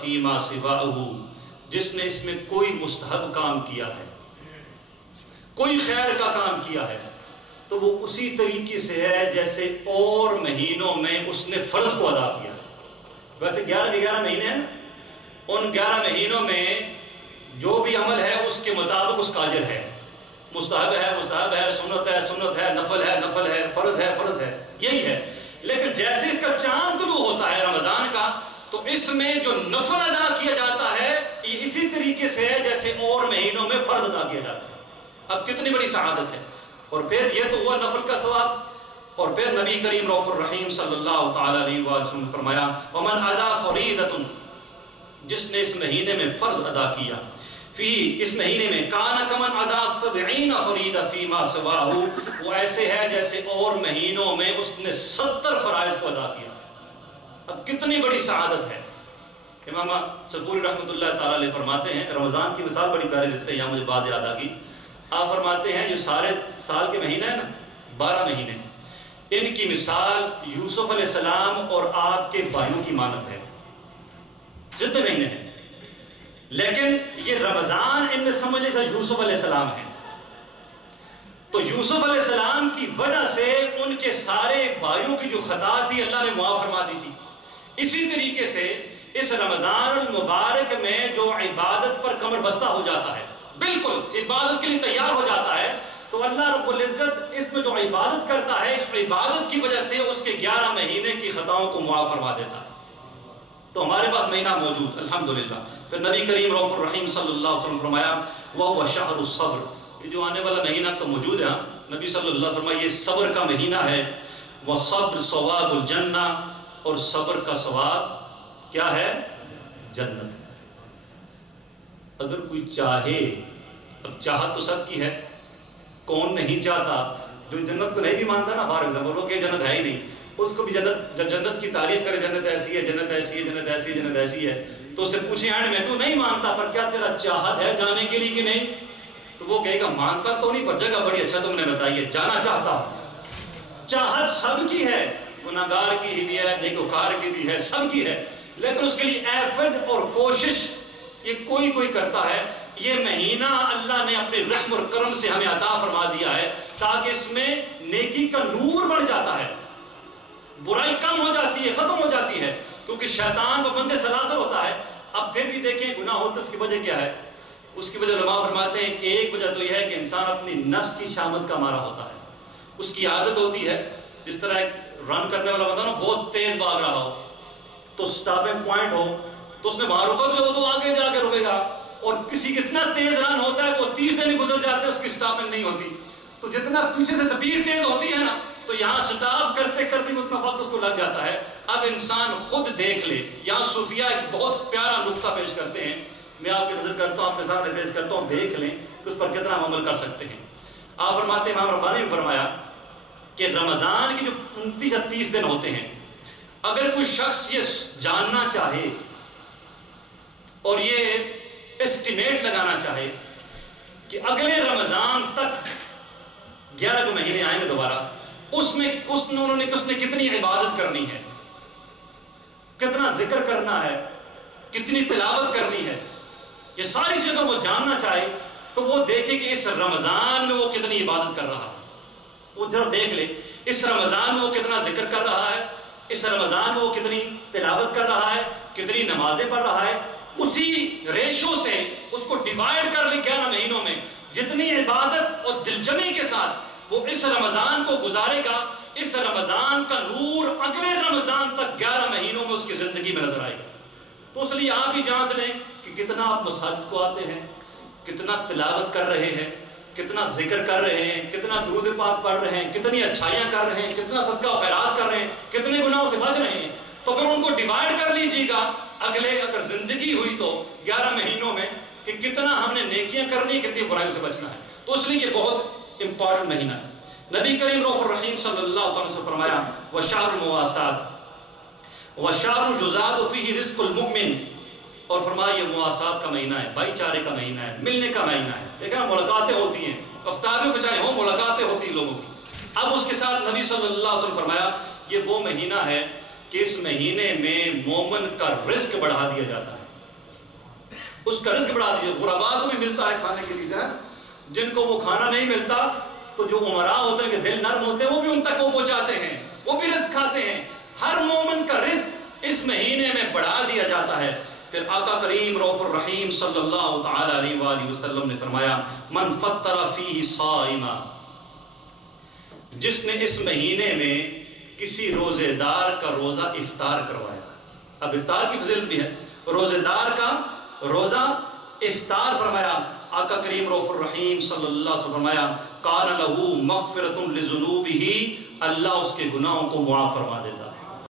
فیما سواہ، جس نے اس میں کوئی مستحب کام کیا ہے، کوئی خیر کا کام کیا ہے، تو وہ اسی طریقے سے ہے جیسے اور مہینوں میں اس نے فرض کو ادا کیا ہے۔ ویسے 11 کے 11 مہینے ہیں، ان 11 مہینوں میں جو بھی عمل ہے اس کے مطابق اس کا اجر ہے، مستحب ہے مستحب ہے، سنت ہے سنت ہے، نفل ہے نفل ہے، فرض ہے فرض ہے، یہی ہے۔ لیکن جیسے اس کا چاند طلوع ہوتا ہے رمضان کا، تو اس میں جو نفل ادا کیا جاتا ہے یہ اسی طریقے سے ہے جیسے اور مہینوں میں فرض ادا کیا جاتا ہے۔ اب کتنی بڑی سعادت ہے۔ اور پھر یہ تو ہوا نفل کا ثواب، اور پھر نبی کریم رؤوف الرحیم صلی اللہ تعالی علیہ وسلم نے فرمایا ومن ادا فریضۃ، جس نے اس مہینے میں فرض ادا کیا، فی اس مہینے میں کان کمن ادا 70 فریضہ فیما سواہ، وہ ایسے ہے جیسے اور مہینوں میں اس نے 70 فرائض کو ادا کیا۔ اب کتنی بڑی سعادت ہے۔ امام صفوری رحمۃ اللہ تعالی علیہ فرماتے ہیں، رمضان کی مثال بڑی پیاری دیتے ہیں، یہاں مجھے بات یاد آ گئی۔ آپ فرماتے ہیں جو سارے سال کے مہینے ہیں نا، 12 مہینے، ان کی مثال یوسف علیہ السلام اور آپ کے بھائیوں کی مانند ہے، جتنے مہینے ہیں، لیکن یہ رمضان ان میں سمجھ لیجیے یوسف علیہ السلام ہے۔ تو یوسف علیہ السلام کی وجہ سے ان کے سارے بھائیوں کی جو خطا تھی اللہ نے معاف فرما دی تھی۔ اسی طریقے سے اس رمضان المبارک میں جو عبادت پر کمر بستہ ہو جاتا ہے، بالکل عبادت کے لیے تیار ہو جاتا ہے، تو اللہ رب العزت اس میں جو عبادت کرتا ہے، اس عبادت کی وجہ سے اس کے 11 مہینے کی خطاؤں کو معاف فرما دیتا ہے۔ تو ہمارے پاس مہینہ موجود الحمدللہ۔ پھر نبی کریم رؤوف الرحیم صلی اللہ علیہ وسلم فرمایا وَهُوَ شَهْرُ الصَّبْرِ، یہ جو آنے والا مہینہ تو موجود ہے، نبی صلی اللہ علیہ وسلم فرمایا یہ صبر کا مہینہ ہے۔ وَالصَّبْرُ ثواب الجنہ، اور صبر کا ثواب کیا ہے؟ جنت۔ اگر کوئی چاہے، اب چاہت تو سب کی ہے، کون نہیں چاہتا؟ جو جنت کو نہیں بھی مانتا نا، فار ایگزامپل وہ کہ جنت ہے ہی نہیں، اس کو بھی جنت کی تعریف کرے، جنت ایسی ہے جنت ایسی ہے جنت ایسی ہے جنت ایسی ہے، تو اس سے پوچھیں اینڈ میں تو نہیں مانتا پر کیا تیرا چاہت ہے جانے کے لیے کہ نہیں؟ تو وہ کہے گا مانتا تو نہیں پر جگہ بڑی اچھا تم نے بتائی ہے، جانا چاہتا ہوں۔ چاہت سب کی ہے، گناہگار کی بھی ہے، نیکوکار کی بھی ہے، سب کی ہے، لیکن اس کے لیے ایفرٹ اور کوشش یہ کوئی کرتا ہے۔ یہ مہینہ اللہ نے اپنے رحم اور کرم سے ہمیں عطا فرما دیا ہے تاکہ اس میں نیکی کا نور بڑھ جاتا ہے، برائی کم ہو جاتی ہے، ختم ہو جاتی ہے، کیونکہ شیطان وہ بندے سلاسل ہوتا ہے۔ اب پھر بھی دیکھیں گناہ ہوتا ہے، اس کی وجہ کیا ہے؟ اس کی وجہ علماء فرماتے ہیں ایک وجہ تو یہ ہے کہ انسان اپنی نفس کی شامت کا مارا ہوتا ہے، اس کی عادت ہوتی ہے، جس طرح ایک رن کرنے والا بندہ نا بہت تیز بھاگ رہا ہو تو سٹاپنگ پوائنٹ ہو تو اس نے وہاں رکا تو وہ تو آگے جا کے رکے گا، اور کسی کتنا تیز رن ہوتا ہے وہ 30 دن گزر جاتے ہیں اس کی سٹاپنگ نہیں ہوتی، تو جتنا پیچھے سے سپیڈ تیز ہوتی ہے نا تو یہاں سٹاپ کرتے کرتے اتنا وقت اس کو لگ جاتا ہے۔ اب انسان خود دیکھ لے، یہاں صوفیہ ایک بہت پیارا نقطہ پیش کرتے ہیں، میں آپ کی نظر کرتا ہوں، اپنے سامنے پیش کرتا ہوں، دیکھ لیں کہ اس پر کتنا عمل کر سکتے ہیں۔ آپ فرماتے ہیں، امام ربانی نے فرمایا کہ رمضان کے جو 29 یا 30 دن ہوتے ہیں، اگر کوئی شخص یہ جاننا چاہے اور یہ اسٹیمیٹ لگانا چاہے کہ اگلے رمضان تک 11 جو مہینے آئیں گے دوبارہ، اس میں انہوں نے کتنی عبادت کرنی ہے، کتنا ذکر کرنا ہے، کتنی تلاوت کرنی ہے، یہ ساری چیزوں کو جاننا چاہے تو وہ دیکھے کہ اس رمضان میں وہ کتنی عبادت کر رہا ہے۔ وہ ذرا دیکھ لے اس رمضان میں وہ کتنا ذکر کر رہا ہے، اس رمضان میں وہ کتنی تلاوت کر رہا ہے، کتنی نمازیں پڑھ رہا ہے، اسی ریشو سے اس کو ڈیوائیڈ کر لے 11 مہینوں میں، جتنی عبادت اور دلجمی کے ساتھ وہ اس رمضان کو گزارے گا، اس رمضان کا نور اگلے رمضان تک 11 مہینوں میں اس کی زندگی میں نظر آئے گا۔ تو اس لیے آپ ہی جانچ لیں کہ کتنا آپ مساجد کو آتے ہیں، کتنا تلاوت کر رہے ہیں، کتنا ذکر کر رہے ہیں، کتنا درود پاک پڑھ رہے ہیں، کتنی اچھائیاں کر رہے ہیں، کتنا صدقہ و خیرات کر رہے ہیں، کتنے گناہوں سے بچ رہے ہیں۔ تو پھر ان کو ڈیوائیڈ کر لیجیے گا اگلے اگر زندگی ہوئی تو 11 مہینوں میں کہ کتنا ہم نے نیکیاں کرنی ہے، کتنی برائیوں سے بچنا ہے۔ تو اس لیے یہ بہت امپورٹنٹ مہینہ ہے۔ نبی کریم رؤوف الرحیم صلی اللہ علیہ وسلم نے فرمایا وَشَهْرُ الْمُوَاسَاةِ وَشَهْرُ يُزَادُ فِيهِ رِزْقُ الْمُؤْمِنِ، اور فرمایا یہ مواسات کا مہینہ ہے، بھائی چارے کا مہینہ ہے، ملنے کا مہینہ ہے۔ دیکھیں ملاقاتیں ہوتی ہیں، افطار میں بچائے ہوں ملاقاتیں ہوتی ہیں لوگوں کی۔ اب اس کے ساتھ نبی صلی اللہ علیہ وسلم فرمایا یہ وہ مہینہ ہے کہ اس مہینے میں مومن کا رزق بڑھا دیا جاتا ہے۔ اس کا رزق بڑھا دیجئے. غرباء کو بھی ملتا ہے کھانے کے لیے، جن کو وہ کھانا نہیں ملتا تو جو عمراء ہوتے ہیں کہ دل نرم ہوتے ہیں وہ بھی ان تک وہ پہنچاتے ہیں، وہ بھی رزق کھاتے ہیں. ہر مومن کا رزق اس مہینے میں بڑھا دیا جاتا ہے. پھر آقا کریم رؤوف الرحیم صلی اللہ تعالی علیہ وآلہ وسلم نے فرمایا من فطر فیہ صائما، جس نے اس مہینے میں کسی روزے دار کا روزہ افطار کروایا. اب افطار کی فضیلت بھی ہے، روزے دار کا روزہ افطار فرمایا. آقا کریم رؤوف الرحیم صلی اللہ علیہ وسلم فرمایا کان لہ مغفرۃ لذنوبہ، اللہ اس کے گناہوں کو معاف فرما دیتا.